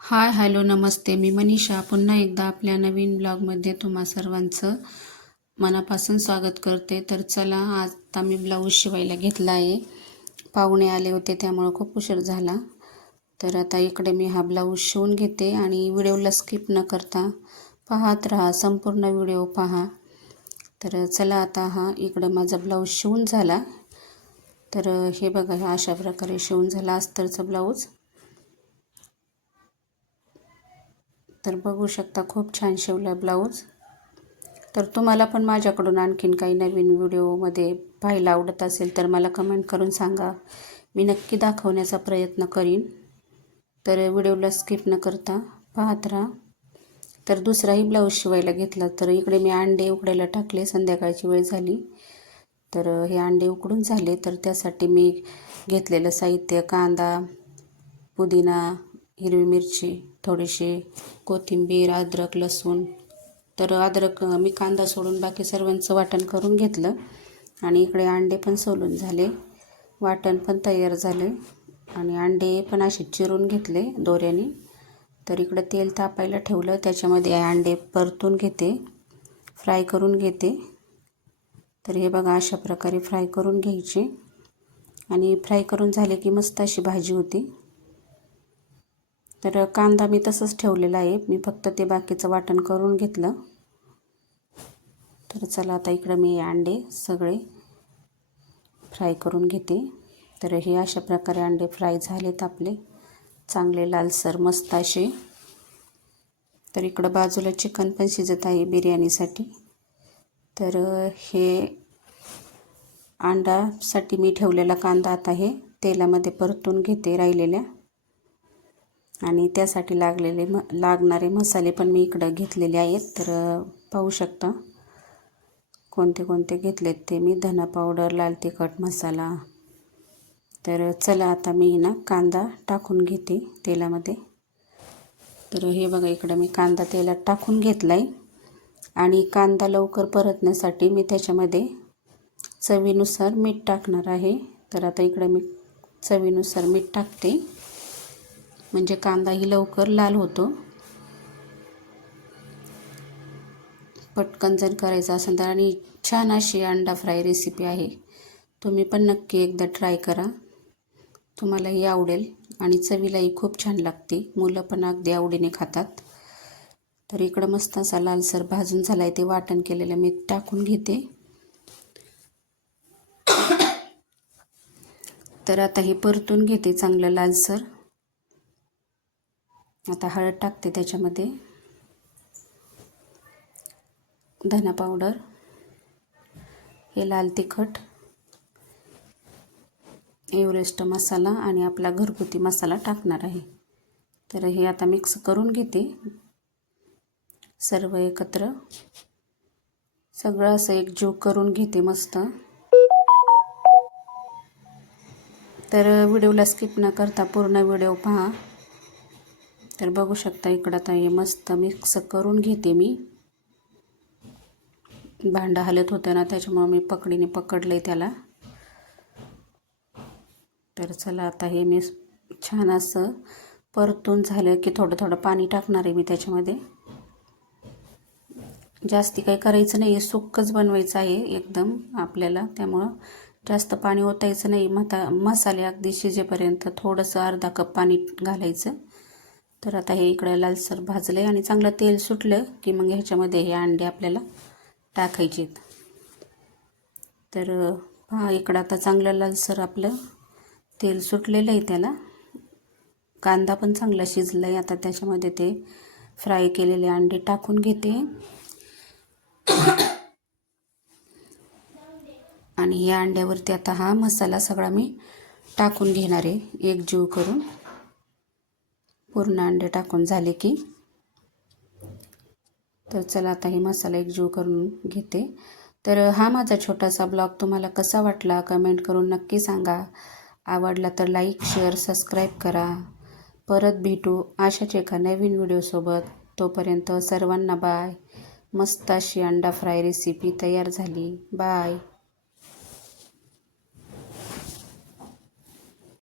Hi hello नमस्ते. मी मनीषा पुन्हा एकदा आपल्या नवीन ब्लॉगमध्ये तुम्हा सर्वांचं मनापासून स्वागत करते. तर चला, आता मी ब्लाऊज शिवायला घेतला आहे. पाहुणे आले होते त्यामुळं खूप उशीर झाला. तर आता इकडे मी हा ब्लाऊज शिवून घेते आणि व्हिडिओला स्किप न करता पाहत राहा, संपूर्ण व्हिडिओ पहा. तर चला, आता हा इकडं माझा ब्लाऊज शिवून झाला. तर हे बघा, अशा प्रकारे शिवून झाला अस्तरचा ब्लाऊज. तर बघू शकता, खूप छान शिवला ब्लाऊज. तर तुम्हाला पण माझ्याकडून आणखीन काही नवीन व्हिडिओमध्ये पाहायला आवडत असेल तर मला कमेंट करून सांगा. मी नक्की दाखवण्याचा प्रयत्न करीन. तर व्हिडिओला स्किप न करता पाहत राहा. तर दुसराही ब्लाऊज शिवायला घेतला. तर इकडे मी अंडे उकडायला टाकले, संध्याकाळची वेळ झाली. तर हे अंडे उकडून झाले. तर त्यासाठी मी घेतलेलं साहित्य: कांदा, पुदिना, हिरवी मिरची, थोडीशी कोथिंबीर, अद्रक, लसूण. तर अद्रक मी कांदा सोडून बाकी सर्वांचं वाटण करून घेतलं आणि इकडे अंडे पण सोलून झाले, वाटण पण तयार झाले आणि अंडे पण असे चिरून घेतले दोऱ्याने. तर इकडं तेल तापायला ठेवलं, त्याच्यामध्ये अंडे परतून घेते, फ्राय करून घेते. तर हे बघा, अशा प्रकारे फ्राय करून घ्यायचे आणि फ्राय करून झाले की मस्त अशी भाजी होती. तर कांदा मी तसंच ठेवलेला आहे, मी फक्त ते बाकीचं वाटण करून घेतलं. तर चला, आता इकडं मी अंडे सगळे फ्राय करून घेते. तर हे अशा प्रकारे अंडे फ्राय झालेत आपले, चांगले लालसर मस्त असे. तर इकडं बाजूला चिकन पण शिजत आहे बिर्याणीसाठी. तर हे अंड्यासाठी मी ठेवलेला कांदा आता हे तेलामध्ये परतून घेते राहिलेल्या. आणि त्यासाठी लागणारे मसाले पण मी इकडं घेतलेले आहेत. तर पाहू शकता कोणते कोणते घेतलेत ते मी: धना पावडर, लाल तिखट मसाला. तर चला, आता मी कांदा टाकून घेते तेलामध्ये. तर हे बघा, इकडं मी कांदा तेलात टाकून घेतला आहे आणि कांदा लवकर परतण्यासाठी मी त्याच्यामध्ये चवीनुसार मीठ टाकणार आहे. तर आता इकडं मी चवीनुसार मीठ टाकते, म्हणजे कांदाही लवकर लाल होतो. पटकन जर करायचं असेल तर. आणि छान अशी अंडा फ्राय रेसिपी आहे, तुम्ही पण नक्की एकदा ट्राय करा, तुम्हालाही आवडेल आणि चवीलाही खूप छान लागते. मुलं पण अगदी आवडीने खातात. तर इकडं मस्त असा लालसर भाजून झाला आहे, ते वाटण केलेलं मी टाकून घेते. तर आता हे परतून घेते चांगलं लालसर. आता हळद टाकते त्याच्यामध्ये, धना पावडर, हे लाल तिखट, एव्हरेस्ट मसाला आणि आपला घरगुती मसाला टाकणार आहे. तर हे आता मिक्स करून घेते सर्व एकत्र, सगळं असं एकजीव करून घेते मस्त. तर व्हिडिओला स्किप न करता पूर्ण व्हिडिओ पहा. तर बघू शकता, इकडं आता हे मस्त मिक्स करून घेते मी. भांडं हलत होतं ना, त्याच्यामुळे मी पकडीने पकडलं आहे त्याला. तर चला, आता हे मी छान असं परतून झालं की थोडं थोडं पाणी टाकणार आहे मी त्याच्यामध्ये. जास्ती काही करायचं नाही आहे, सुक्कच बनवायचं आहे एकदम आपल्याला, त्यामुळं जास्त पाणी ओतायचं नाही. मसाले अगदी शिजेपर्यंत थोडंसं अर्धा कप पाणी घालायचं. तर आता हे इकडं लालसर भाजलं आणि चांगलं तेल सुटलं की मग ह्याच्यामध्ये हे अंडे आपल्याला टाकायचे. तर पहा, इकडं आता चांगलं लालसर आपलं तेल सुटलेलं आहे त्याला. कांदा पण चांगला शिजला आहे. आता त्याच्यामध्ये ते फ्राय केलेले अंडे टाकून घेते आणि या अंड्यावरती आता हा मसाला सगळा मी टाकून घेणार आहे एकजीव करून. पूर्ण अंडे टाकून झाले की. तर चला, आता हे मसाला एकजीव करून घेते. तर हा माझा छोटासा ब्लॉग तुम्हाला कसा वाटला कमेंट करून नक्की सांगा. आवडला तर लाईक, शेअर, सबस्क्राईब करा. परत भेटू अशाच एका नवीन व्हिडिओसोबत. तोपर्यंत सर्वांना बाय. मस्त अशी अंडा फ्राय रेसिपी तयार झाली. बाय.